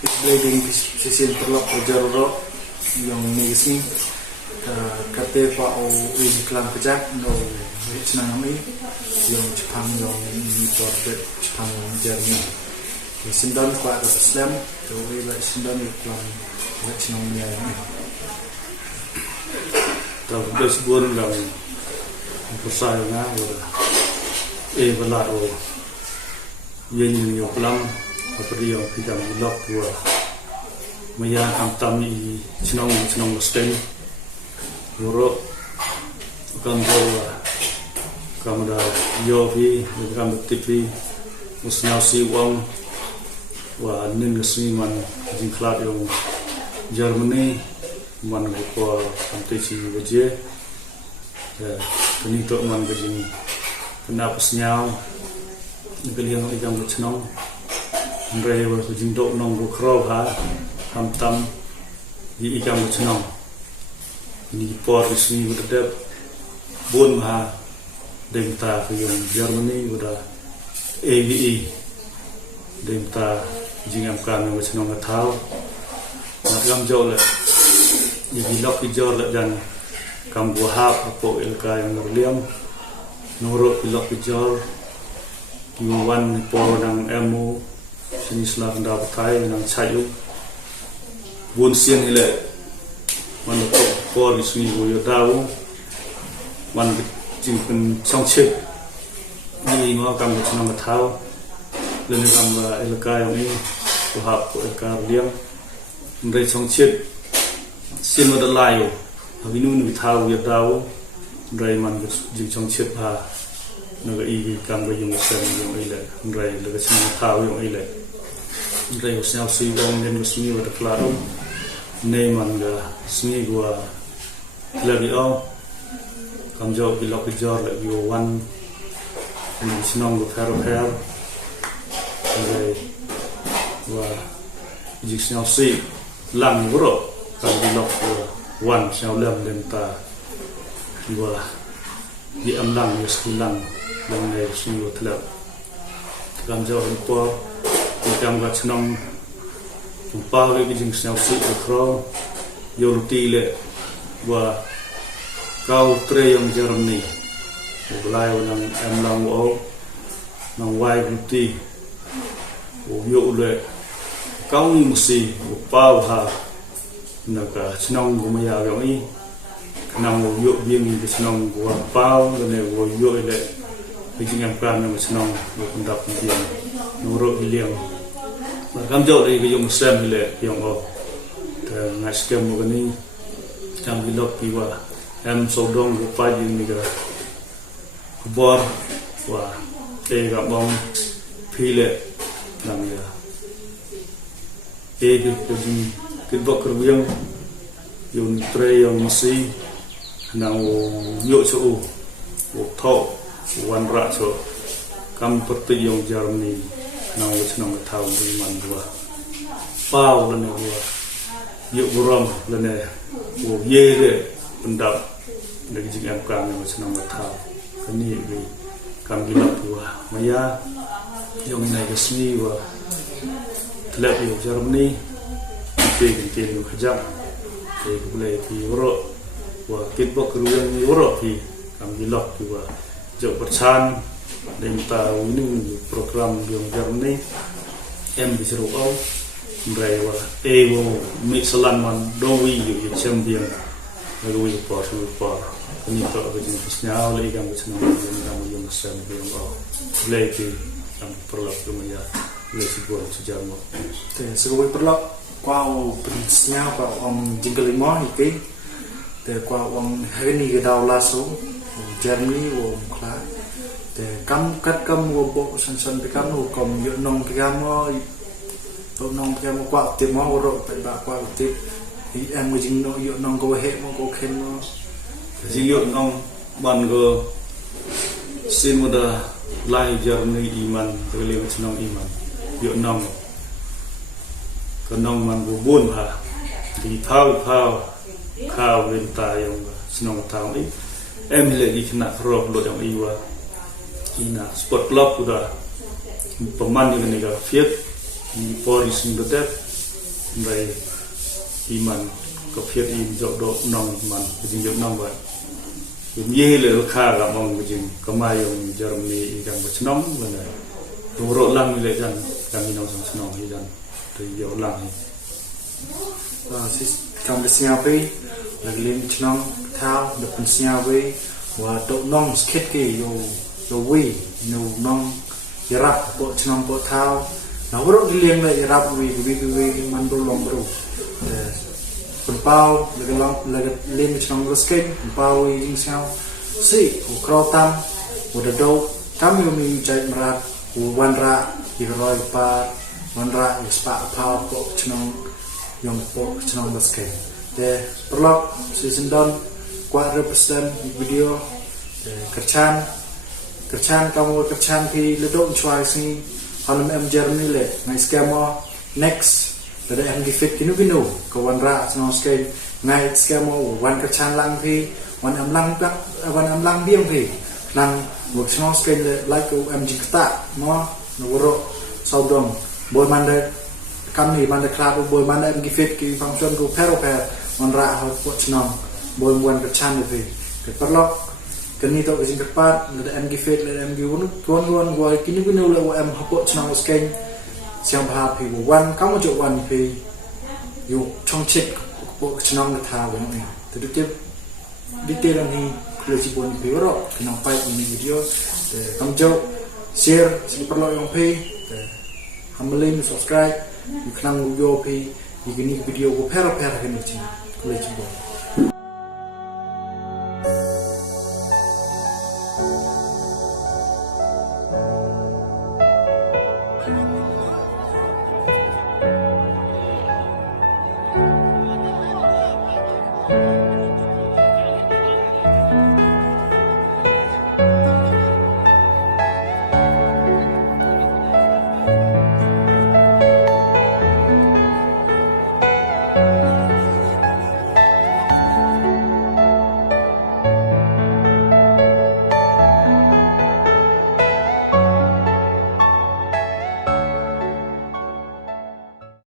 blading sisin perlok perjaro yang negisni kate pa o iklan pejak no senang kami yang Jepang yang imported Jepang Jerman sindan kwa Islam to we la sindan iklan senang ni tao dos buôn lòng một sai ngã rồi và lại rồi yên nhiều lắm và bây giờ khi đang lọc vừa bây giờ tham tâm đi shnong laskein rồi cầm ra yo vi cầm tivi một snao si wong và nên cái suy man jing khlad yang Germany man ko competition waje kini to man gajing kenapa senyau ngeliang ikan bercenong ngrai wa jingduh nong go kro ha tam di ikan bercenong ini por di sini berdep bun ha dengta ke yang Germany udah AVE dengta jingam kan yang bercenong ngatau nak gam jauh le jadi lok hijau dan kam buah apa ilka yang berliam nurut lok hijau kiwan por nang emu sini selang dah berkai nang cayu bun siang ile man por di sini boyo tahu man jingpen song chip ni ngau kam bersenang tahu lalu kam ilka yang ini buah apa ilka berliam dari song chip xin một lại vì nu bị thao việc đau rồi mình dùng trong chiếc ha nó cái ý cầm cái dùng xem dùng ấy lại rồi là cái xem thao dùng ấy lại rồi cái xem suy vong nên cái suy và đặc lạ nên mình cái suy của là cái ông cầm cho cái lọc cái giò lại cái one mình shnong của pair rồi và dùng xem suy làm rồi kalau di lok wan siau lem dan ta dua di amlang sekilang yang này suy một thật làm cho anh po di cam gạt nong Pynpaw với cái jing siau si ở kro yorti le và kau tre yang Germany mulai orang amlang o nong wai ruti o yo le kau ni mesti Pynpaw ha naga shnong của mày vào ấy nằm ngồi dội viên cái shnong của Pynpaw rồi này ngồi dội lại cái chuyện em plan là shnong của con đập tiền nó rội liền và cam dội đây cái dùng xem thì lại dùng ở ngày skem một cái này trong cái lọc thì và em sầu đông của phai gì cái bor và cái gặp bông phi lệ làm gì cái bậc riêng dùng tray dùng xi nào nhựa chỗ bộ thọ quan rạ chỗ cam bật tự dùng Germany nào nong thao đi man vừa Pynpaw lần này vừa nhựa brom lần này bộ ye đấy bận đập để cái em cam này nong thao cái này vì cam đi lọc vừa maya dùng này cái xi vừa lệ dùng Germany tiền khajam thì boleh thì oro và kết bok ruang oro thì kami lok thì và jauh perchan dan ta ini program yang Germany em bisa ruang mereka và evo mixlan man dowiอยู่champion lalu por ini to cái gì sinyal lagi kami senang kami yang sen yang boleh thì kami perlu kemudian boleh sebuah sejarah thì sebuah perlu qua prinsnya qua ông jingkelimo iki te qua ông heni cái đầu la số Germany và khlad te cam cắt cam bộ san pe cam no kom yo nong pe cam mo to nong pe cam qua te mo ro pe ba qua te thì em mới jing no yo nong ko he mo ko khen no jing yo nong ban go sin mo da lai Germany iman te le nong iman yo nong nong man go bun ha di phao khao bên ta yang shnong thao ấy em le di kena rob lo yang iwa ina sport club udah peman yang nega fiat di Paris Saint-Germain đây iman có phiền im dọc độ nong man jing dọc nong vậy ye le kha ga mong jing có mai yung Germany ikan shnong vậy này đồ rộ lăng như vậy kami nong shnong hi jan từ dọc lăng trong cái xe về là lên shnong thao được phần xe về và độ nong skit cái yo vi no nong yarap bộ shnong bộ thao nó có độ liên lại yarap vi man đồ long đồ Pynpaw là lên shnong laskein Pynpaw yung sao si ukro tam udah do kami umi chạy merat wan ra igroi pa wan ra ispa pau bộ shnong yung po shnong laskein de perlu season don qua represent video kerchan kamu kerchan thìledok chwai si halam em Germany le ngai skemo next ada em gifit kinu kinu kawan ra shnong laskein ngai skemo wan kerchan lang thì wan am lang biang thì nang buat shnong laskein le like em jingta no noro saudong boy mande kami mande khlad boy mande em gifit ki function ko pero wan ra ho buat shnong boy wan kerchan thì ke perlu kini to izin kepat le em gifit le em giun tuan gua kini kini le em buat shnong laskein siang ba phi wan kamu jo wan phi yu chong chit bộ shnong na thao vậy này từ trước detail ni kalau cibun phi ro kena pai ini video kamu jo share si perlu yang phi hamlin subscribe yu kenang yo phi ini video ko pera kini cina kalau cibun